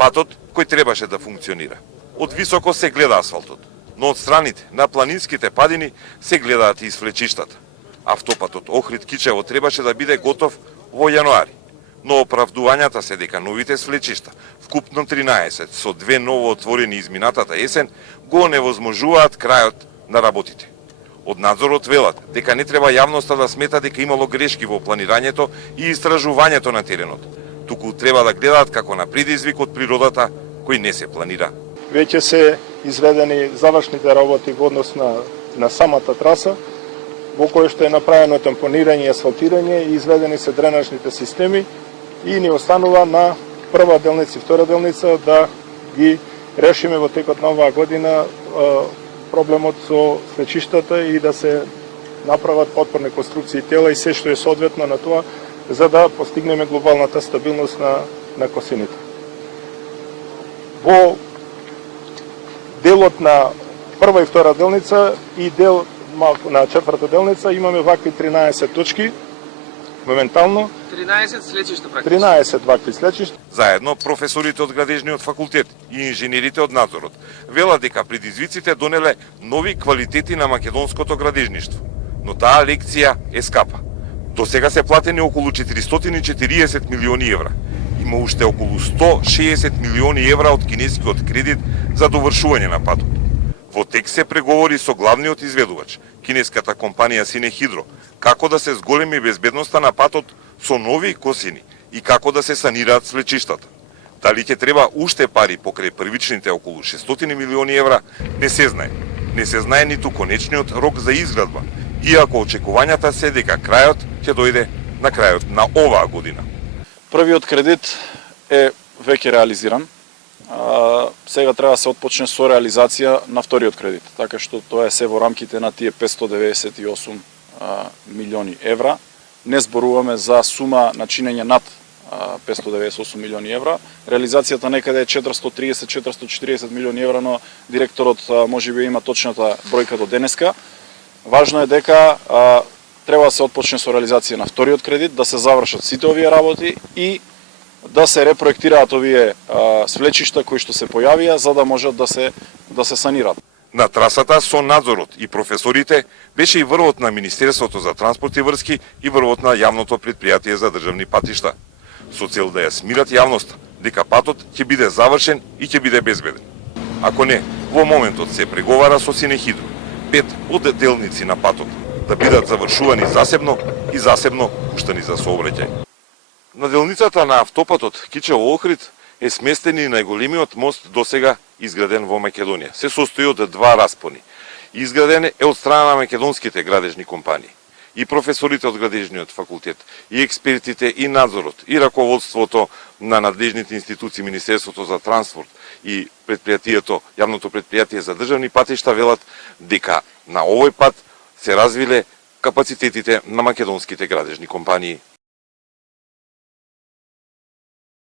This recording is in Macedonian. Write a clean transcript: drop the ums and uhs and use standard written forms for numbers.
патот кој требаше да функционира. Од високо се гледа асфалтот, но од страните на планинските падини се гледаат и свлечиштата. Автопатот Охрид-Кичево требаше да биде готов во јануари, но оправдувањата се дека новите свлечишта, вкупно 13 со 2 ново отворени изминатата есен, го невозможуваат крајот на работите. Од надзорот велат дека не треба јавноста да смета дека имало грешки во планирањето и истражувањето на теренот, туку треба да гледаат како на предизвик од природата кој не се планира. Веќе се изведени завршните работи во однос на самата траса, во која што е направено тампонирање и асфалтирање и изведени се дренажните системи и ни останува на прва делница и втора делница да ги решиме во текот на оваа година проблемот со свлечиштата и да се направат потпорни конструкции тела и се што е соодветно на тоа за да постигнеме глобалната стабилност на косините. Во делот на прва и втора делница и дел на четврта делница имаме вакви 13 точки моментално. 13 слечишта практично. 13 вакви слечишта. Заедно професорите од градежниот факултет и инженерите од надзорот велат дека предизвиците донеле нови квалитети на македонското градежништво, но таа лекција е скапа. До сега се платени околу 440 милиони евра. Има уште околу 160 милиони евра од кинескиот кредит за довршување на патот. Во тек се преговори со главниот изведувач, кинеската компанија Синехидро, како да се зголеми безбедноста на патот со нови косини и како да се санираат свлечиштата. Дали ќе треба уште пари покрај првичните околу 600 милиони евра, не се знае. Не се знае ниту конечниот рок за изградба, иако очекувањата се дека крајот ќе дојде на крајот на оваа година. Првиот кредит е веќе реализиран. Сега треба да се отпочне со реализација на вториот кредит, така што тоа е се во рамките на тие 598 милиони евра. Не зборуваме за сума на чинење над 598 милиони евра. Реализацијата некаде е 430-440 милиони евра, но директорот можеби има точната бројка до денеска. Важно е дека треба да се отпочне со реализација на вториот кредит, да се завршат сите овие работи и да се репроектираат овие свлечишта кои што се појавија за да можат да се санираат. На трасата со надзорот и професорите беше и врвот на Министерството за транспорт и врски и врвот на јавното предпријатие за државни патишта, со цел да ја смират јавноста дека патот ќе биде завршен и ќе биде безбеден. Ако не, во моментот се преговара со Синехидро 5 од делници на патот да бидат завршувани засебно и засебно пуштани за сообраќај. На делницата на автопатот Кичево-Охрид е сместен и најголемиот мост досега изграден во Македонија. Се состои од 2 распони. Изграден е од страна на македонските градежни компании. И професорите од градежниот факултет, и експертите, и надзорот, и раководството на надлежните институции, Министерството за транспорт и предпријатието, јавното предпријатие за државни патишта велат дека на овој пат се развиле капацитетите на македонските градежни компании